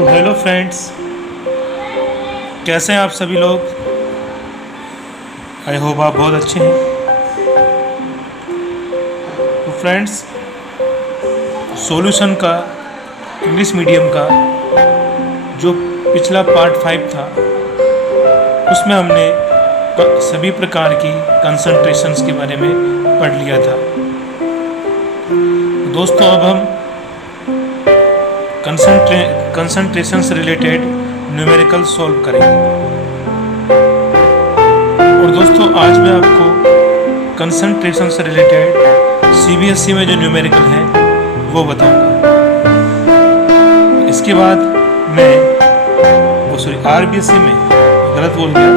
तो hello friends, कैसे हैं आप सभी लोग। आई होप आप बहुत अच्छे हैं। तो फ्रेंड्स, सॉल्यूशन का इंग्लिश मीडियम का जो पिछला पार्ट 5 था, उसमें हमने सभी प्रकार की कंसंट्रेशंस के बारे में पढ़ लिया था। दोस्तों, अब हम कंसंट्रेशन से रिलेटेड न्यूमेरिकल सॉल्व करेंगे। और दोस्तों, आज मैं आपको कंसंट्रेशन से रिलेटेड सीबीएसई में जो न्यूमेरिकल है वो बताऊंगा। इसके बाद मैं आरबीएसई में, गलत बोल गया,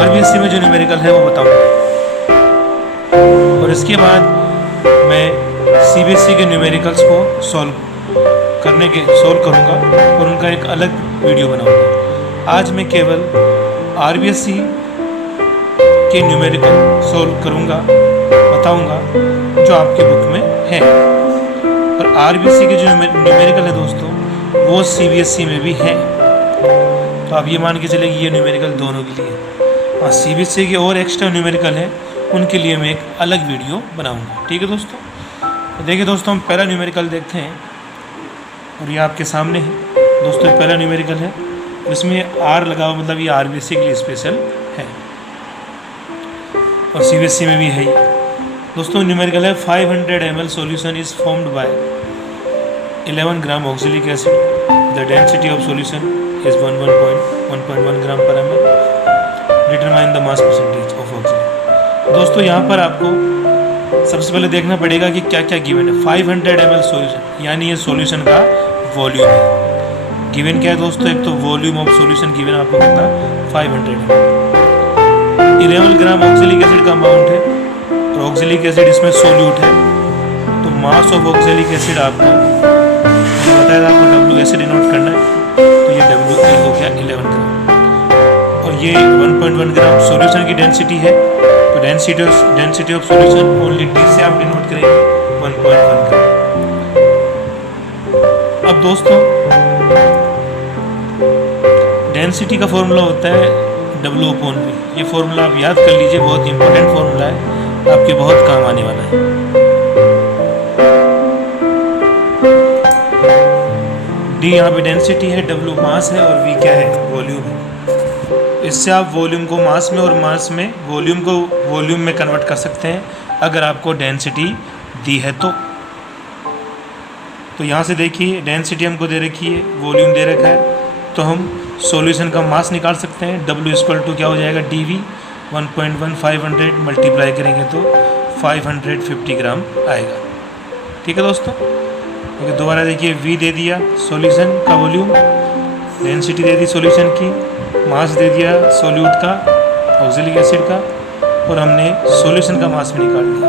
आरबीएसई में जो न्यूमेरिकल है वो बताऊंगा। और इसके बाद मैं सीबीएसई के न्यूमेरिकल्स को सॉल्व करूंगा और उनका एक अलग वीडियो बनाऊंगा। आज मैं केवल आरबीएसई के न्यूमेरिकल सॉल्व करूंगा, बताऊंगा जो आपके बुक में है। और आरबीएसई के जो न्यूमेरिकल है दोस्तों, वो सीबीएसई में भी है। तो आप ये मान के चले कि ये न्यूमेरिकल दोनों के लिए। और सीबीएसई के और एक्स्ट्रा न्यूमेरिकल है, उनके लिए मैं एक अलग वीडियो बनाऊंगा। ठीक है दोस्तों। तो देखिए दोस्तों, हम पहला न्यूमेरिकल देखते हैं और ये आपके सामने है दोस्तों। पहला न्यूमेरिकल है, इसमें आर लगा हुआ, मतलब ये आरबीएसई के लिए स्पेशल है और सीबीएसई में भी है ही। दोस्तों, न्यूमेरिकल है 500 ml solution is formed by 11 gram oxalic acid. The density of solution is 1.1 ग्राम पर ml। Determine the mass percentage of oxalic. दोस्तों, यहाँ पर आपको सबसे पहले देखना पड़ेगा कि क्या क्या गिवन है। 500 ml सॉल्यूशन, यानी ये सॉल्यूशन का वॉल्यूम है। गिवन क्या है दोस्तों, एक तो वॉल्यूम ऑफ सॉल्यूशन गिवन आपको कितना, 500 ml। 11 ग्राम ऑक्सैलिक एसिड का अमाउंट है और ऑक्सैलिक एसिड इसमें सोल्यूट है। तो मास ऑफ ऑक्सैलिक एसिड आपको बताया था, आपको डब्ल्यू ऐसे डिनोट करना है। तो ये डब्ल्यू ए हो गया 11 ग्राम और ये 1.1 ग्राम सॉल्यूशन की डेंसिटी है। तो density of solution only D से आप डिनोट करेंगे, 1.1 ग्राम। अब दोस्तों, डेंसिटी का फॉर्मूला होता है W/V। ये फॉर्मूला आप याद कर लीजिए, बहुत इंपॉर्टेंट फॉर्मूला है, आपके बहुत काम आने वाला है। D यहाँ पे डेंसिटी है, W मास है और V क्या है, वॉल्यूम है। इससे आप वॉल्यूम को मास में और मास में वॉल्यूम को वॉल्यूम में कन्वर्ट कर सकते हैं, अगर आपको डेंसिटी दी है तो। तो यहाँ से देखिए, डेंसिटी हमको दे रखी है, वॉल्यूम दे रखा है, तो हम सॉल्यूशन का मास निकाल सकते हैं। W = क्या हो जाएगा, dV। 1.1 500 मल्टीप्लाई करेंगे तो 550 ग्राम आएगा। ठीक है दोस्तों। देखिए दोबारा देखिए, V दे दिया सॉल्यूशन का वॉल्यूम, डेंसिटी दे दी सॉल्यूशन की, मास दे दिया सॉल्यूट का, ऑक्सैलिक एसिड का, और हमने सॉल्यूशन का मास भी निकाल लिया।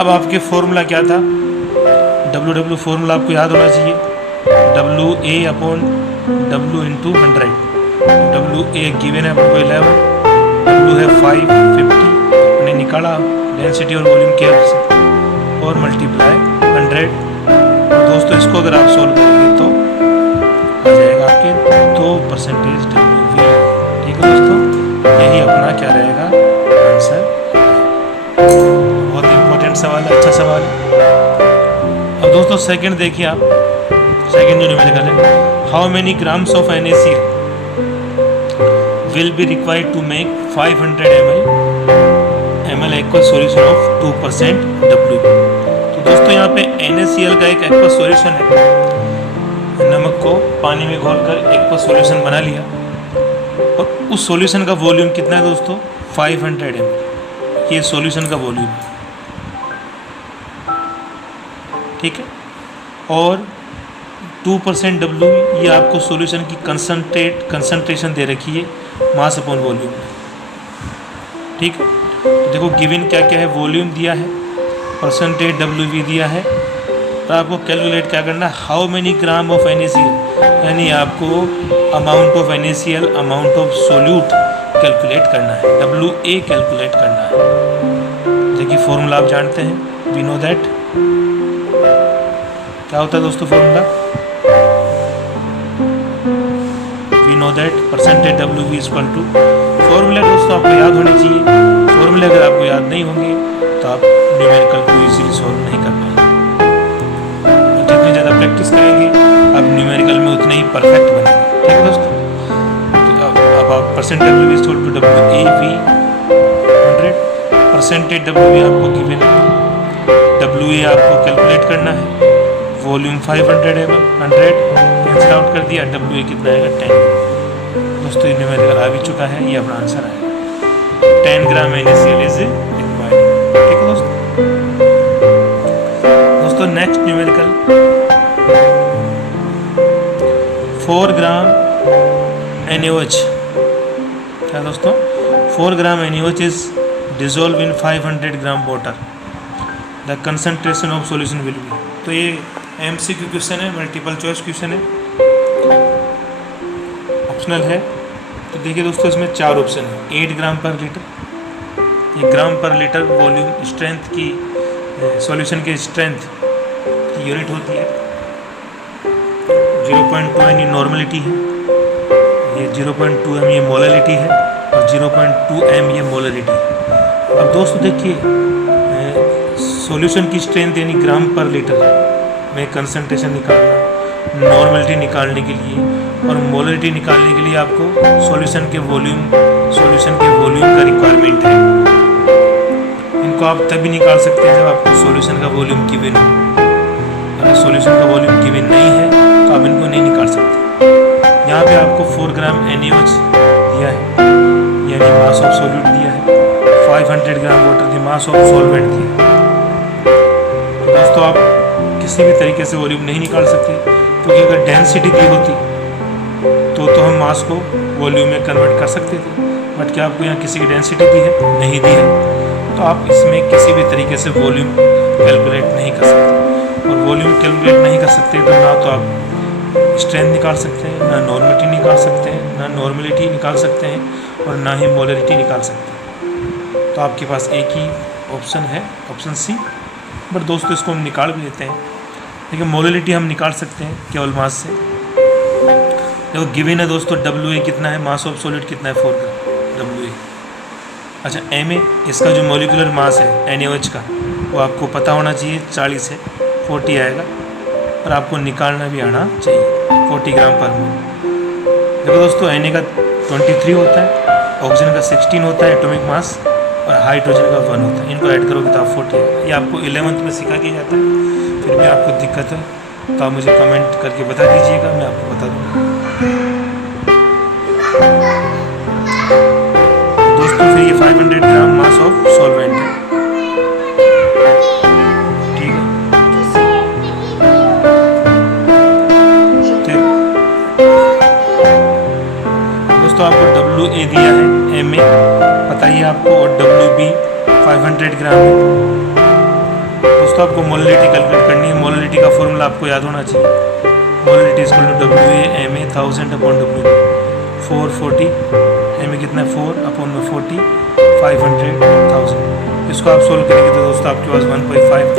अब आपके फॉर्मूला क्या था, W फॉर्मूला आपको याद होना चाहिए, WA/W × 100। WA गिवन है आपको 11, W है 550, हमने निकाला डेंसिटी और वॉल्यूम के हेल्प से, और मल्टीप्लाई 100। और दोस्तों, इसको अगर आप सॉल्व करेंगे तो आ जाएगा आपके 2% WV। ठीक है दोस्तों, यही अपना क्या रहेगा, आंसर। बहुत इंपॉर्टेंट सवाल है, अच्छा सवाल है। अब दोस्तों, सेकंड देखिए आप, सेकंड जो न्यूमेरिकल है, how many grams of NaCl will be required to make 500 ml aqueous solution of 2% WV। तो दोस्तों, यहाँ पे NaCl का एक एक्वस सॉल्यूशन है। नमक को पानी में घोलकर एक्वस सॉल्यूशन बना लिया, और उस सॉल्यूशन का वॉल्यूम कितना है दोस्तों, 500 ml। ये सॉल्यूशन का वॉल्यूम है। ठीक है। और 2% W, ये आपको सॉल्यूशन की कंसंट्रेशन दे रखी है, मास अपॉन वॉल्यूम। ठीक है। तो देखो गिवन क्या क्या है, वॉल्यूम दिया है, परसेंटेज WV दिया है, तो आपको कैलकुलेट क्या करना है, how many gram of NaCl, यानी आपको amount of NaCl, amount of solute calculate करना है, WA कैलकुलेट करना है। देखिए फॉर्मूला आप जानते हैं, वी नो दैट। क्या होता है दोस्तों formula, that percentage W V equal to formula दोस्तों आपको याद होने चाहिए। फॉर्मूले अगर आपको याद नहीं होंगे तो आप न्यूमेरिकल को इजीली सॉल्व नहीं कर पाएंगे। जितनी ज़्यादा प्रैक्टिस करेंगे आप न्यूमेरिकल में उतने ही परफेक्ट बनेंगे। ठीक है दोस्तों, तो अब आप percent W V equal to W A V 100, percentage W V आपको गिवन है, डब्ल्यू ए आपको कैलकुलेट करना है, वॉल्यूम 500 है, 100 कैंसिल आउट कर दिया, डब्ल्यू ए कितना आएगा 10। दोस्तों ये न्यूमेरिकल आ भी चुका है, ये अपना आंसर आएगा 10 ग्राम NaCl इज रिक्वायर्ड। ठीक है दोस्तों नेक्स्ट न्यूमेरिकल 4 ग्राम NaOH। क्या दोस्तों 4 ग्राम NaOH is dissolve in 500 gram water, the concentration of solution will be. तो ये MCQ क्वेश्चन है, मल्टीपल चॉइस क्वेश्चन है, ऑप्शनल है। तो देखिए दोस्तों इसमें 4 ऑप्शन है। 8 ग्राम पर लीटर, ये ग्राम पर लीटर वॉल्यूम स्ट्रेंथ की सॉल्यूशन के स्ट्रेंथ की यूनिट होती है। 0.2 ये नॉर्मलिटी है, ये 0.2 m ये मोलरिटी है और 0.2 m ये मोलरिटी है। अब दोस्तों देखिए सॉल्यूशन की स्ट्रेंथ यानी ग्राम पर लीटर में कंसंट्रेशन निकालना, नॉर्मलिटी निकालने के लिए और मोलरिटी निकालने के लिए आपको सॉल्यूशन के वॉल्यूम का रिक्वायरमेंट है। इनको आप तभी निकाल सकते हैं जब आपको सॉल्यूशन का वॉल्यूम गिवन हो। अगर सॉल्यूशन का वॉल्यूम गिवन नहीं है तो आप इनको नहीं निकाल सकते। यहाँ पे आपको 4 ग्राम NaOH दिया है, यानी मास ऑफ सॉल्यूट दिया है, 500 gram water the mass of solvent दिया है। दोस्तों आप किसी भी तरीके से वॉल्यूम नहीं निकाल सकते, क्योंकि अगर डेंसिटी दी होती तो हम मास को वॉल्यूम में कन्वर्ट कर सकते थे, बट क्या आपको यहाँ किसी की डेंसिटी दी है? नहीं दी है, तो आप इसमें किसी भी तरीके से वॉल्यूम कैलकुलेट नहीं कर सकते। और वॉल्यूम कैलकुलेट नहीं कर सकते तो ना तो आप स्ट्रेंथ निकाल सकते हैं, ना नॉर्मलिटी निकाल सकते हैं, ना नॉर्मलिटी निकाल सकते हैं और ना ही मोलरिटी निकाल सकते हैं। तो आपके पास एक ही ऑप्शन है, ऑप्शन सी। बट दोस्तों इसको हम निकाल भी लेते हैं। देखिए मोलरिटी हम निकाल सकते हैं केवल मास से। देखो गिवन है दोस्तों WA कितना है, मास ऑफ सॉलिड कितना है 4 ग्राम WA। अच्छा MA इसका जो मोलिकुलर मास है NaOH का वो आपको पता होना चाहिए, 40 है, 40 आएगा और आपको निकालना भी आना चाहिए 40 ग्राम पर मोल। देखो दोस्तों Na का 23 होता है, ऑक्सीजन का 16 होता है एटॉमिक मास और हाइड्रोजन का 1 होता है। इनको ऐड करोगे तो आप 40 आएगा। ये आपको 11th में सिखा दिया जाता है। फिर भी आपको दिक्कत है तो आप मुझे कमेंट करके बता दीजिएगा, मैं आपको बता दूँगा। दोस्तों फिर ये 500 ग्राम मास ऑफ सॉल्वेंट है, ठीक है। दोस्तों आपको WA दिया है, MA पता ही है आपको और WB 500 ग्राम है। दोस्तों आपको मोलरिटी कैलकुलेट करनी है। मोलरिटी का फॉर्मूला आपको याद होना चाहिए। Molarity equal to WA MA 1000 upon WB 440। MA कितना है 4 अपॉन में 40 500 1000। इसको आप सोल्व करेंगे तो दोस्तों आपके पास 1.5 आएगा।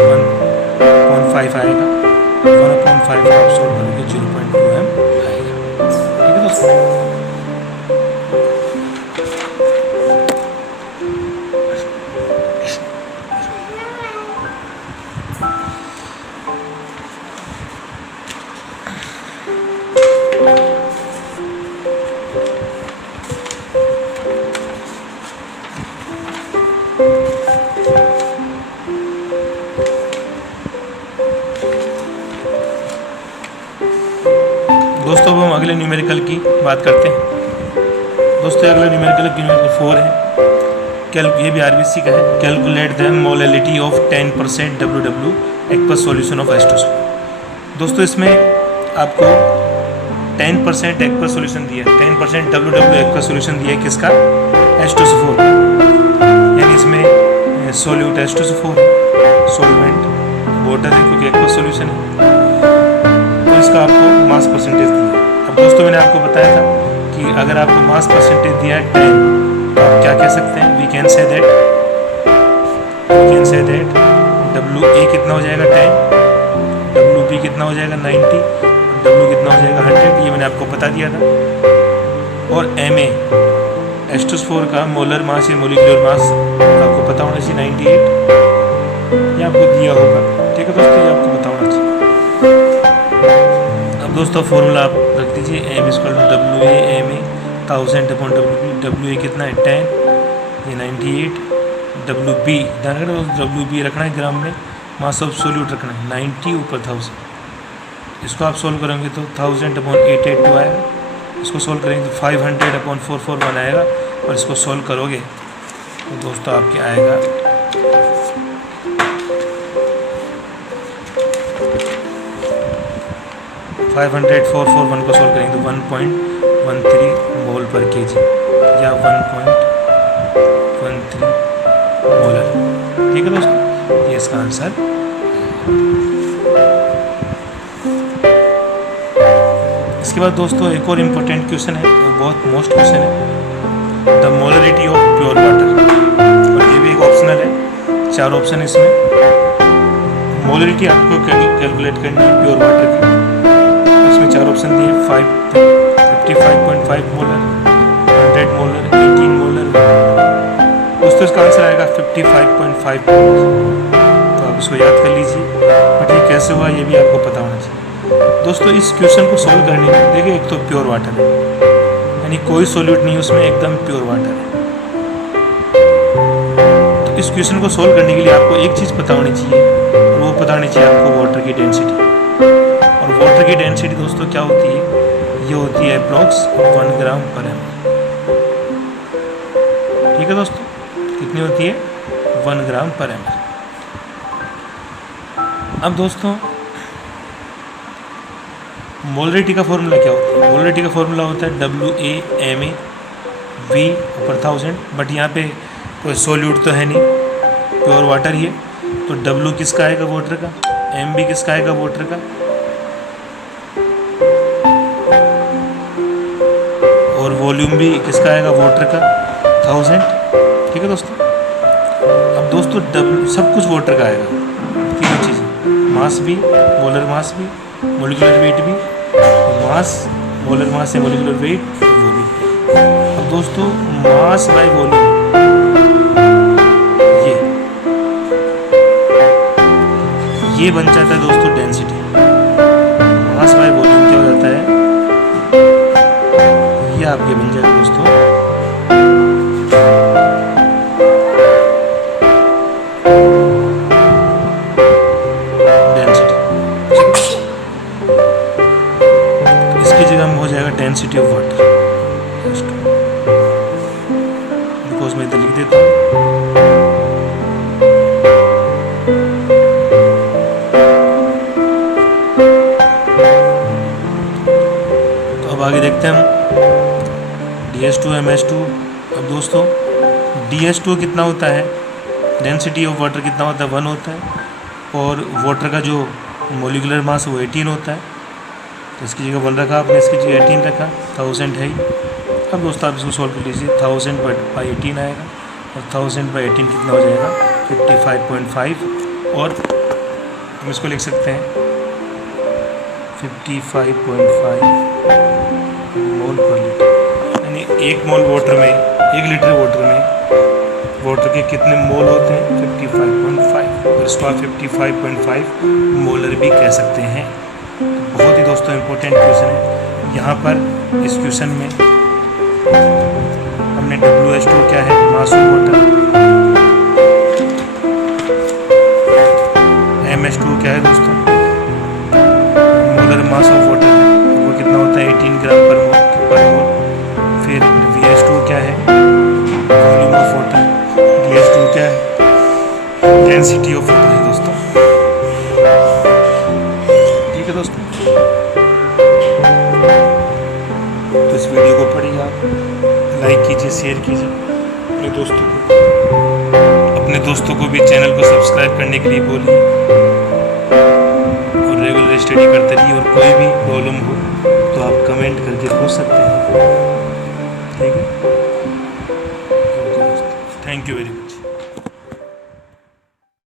1/5 आप सोल्व करेंगे 0.2 m आएगा। ठीक है दोस्तों। दोस्तों अब हम अगले न्यूमेरिकल की बात करते हैं। दोस्तों अगला न्यूमेरिकल 4 है। ये भी RBC का है। Calculate the molarity of 10% WW aqueous solution of H2SO। दोस्तों इसमें आपको 10% एक्वस सॉल्यूशन दिया है, 10% WW एक्वस सॉल्यूशन दिया है किसका? H2SO4। यानी इसमें सॉल्यूट H2SO4 है, सॉल्वेंट वाटर है क्योंकि एक्वस सॉल्यूशन है। तो इसका आपको मास परसेंटेज दिया है। अब दोस्तों मैंने आपको बताया था कि अगर आपको मास परसेंटेज दिया है 10 तो आप क्या कह सकते हैं? We can say that WA कितना हो जाएगा 10, WB कितना हो जाएगा 90, W कितना हो जाएगा 100। ये मैंने आपको बता दिया था। और Ma का मोलर मास या मोलिकुलर मास आपको पता होना चाहिए 98, ये आपको दिया होगा। ठीक है दोस्तों, ये आपको पता होना चाहिए। अब दोस्तों फॉर्मूला आप रख दीजिए, M = WA 1000/WB। WA कितना है 10, ये 98। WB ध्यान रखना, WB रखना है ग्राम में, मास ऑफ सोल्यूट रखना है 90 ऊपर 1000। इसको आप सोल्व करेंगे तो 1000/882 आएगा। इसको सोल्व करेंगे तो 500/441 आएगा। और इसको सोल्व करोगे तो दोस्तों आपके आएगा 500/441 को सोल्व करेंगे तो 1.13 मोल पर केजी या 1.13 मोलर। ठीक है दोस्तों, ये इसका आंसर। इसके बाद दोस्तों एक और इम्पोर्टेंट क्वेश्चन है, और बहुत मोस्ट क्वेश्चन है, the molarity of pure water. और ये भी एक ऑप्शनल है, 4 ऑप्शन है इसमें। मोलरिटी आपको कैलकुलेट करनी है प्योर वाटर की। इसमें 4 ऑप्शन दिए, 55.5 मोलर, 100 मोलर, 18 मोलर। दोस्तों इसका आंसर आएगा 55.5 मोलर। तो आप इसको याद कर लीजिए, बट ये कैसे हुआ ये भी आपको पता होना चाहिए। दोस्तों इस क्वेश्चन को सॉल्व करने में देखिए, एक तो प्योर वाटर है, यानी कोई सॉल्यूट नहीं उसमें, एकदम प्योर वाटर है। तो इस क्वेश्चन को सॉल्व करने के लिए आपको एक चीज़ पता होनी चाहिए, और वो पता होनी चाहिए आपको वाटर की डेंसिटी। और वाटर की डेंसिटी दोस्तों क्या होती है, ये होती है अप्रॉक्स 1 ग्राम पर ml। ठीक है दोस्तों, कितनी होती है 1 ग्राम पर ml। अब दोस्तों मोलरिटी का फॉर्मूला क्या होता है, मोलरिटी का फॉर्मूला होता है WA Ma V ऊपर 1000। बट यहाँ पे कोई सोल्यूट तो है नहीं, प्योर वाटर ही है, तो W किसका आएगा वाटर का, M भी किसका आएगा वाटर का, और वॉल्यूम भी किसका आएगा वाटर का 1000। ठीक है दोस्तों, अब दोस्तों सब कुछ वाटर का आएगा, तीनों चीज़ें, मास भी, मोलर मास भी, मोलिकुलर वेट भी, मास, मोलर मास या मोलिकुलर वेट, वॉल्यूम। अब दोस्तों मास बाय वॉल्यूम, ये बन जाता है दोस्तों डेंसिटी। मास बाय वॉल्यूम क्या हो जाता है, ये आपके बन जाएगा दोस्तों डेंसिटी ऑफ वाटर। बिकॉज मैं इधर लिख देता हूँ, तो अब आगे देखते हैं हम DS2 MH2। अब दोस्तों DS2 कितना होता है, डेंसिटी ऑफ वाटर कितना होता है 1 होता है, और वाटर का जो मोलिकुलर मास वो 18 होता है। तो इसकी जगह 1 रखा आपने, इसकी जगह 18 रखा, 1000 है ही। अब दोस्तों आप इसको सॉल्व कर लीजिए, 1000/18 आएगा, और 1000/18 कितना हो जाएगा 55.5, और हम इसको लिख सकते हैं 55.5 मोल पर लीटर। यानी 1 मोल वाटर में, 1 लीटर वाटर में वाटर के कितने मोल होते हैं 55.5, और इसको आप 55.5 मोलर भी कह सकते हैं। बहुत ही दोस्तों इम्पोर्टेंट क्वेश्चन है। यहाँ पर इस क्वेश्चन में हमने WH2 क्या है, मास ऑफ वाटर, MH2 क्या है दोस्तों, मोलर मास ऑफ वाटर है, वो कितना होता है 18 ग्राम पर मोल। फिर VH2 क्या है, वॉल्यूम ऑफ वाटर, DH2 क्या है, डेंसिटी ऑफ वाटर है दोस्तों। ठीक है दोस्तों, तो इस वीडियो को पढ़िए आप, लाइक कीजिए, शेयर कीजिए अपने दोस्तों को भी चैनल को सब्सक्राइब करने के लिए बोलिए, और रेगुलर स्टडी करते रहिए। और कोई भी प्रॉब्लम हो तो आप कमेंट करके पूछ सकते हैं। ठीक है, थैंक यू वेरी मच।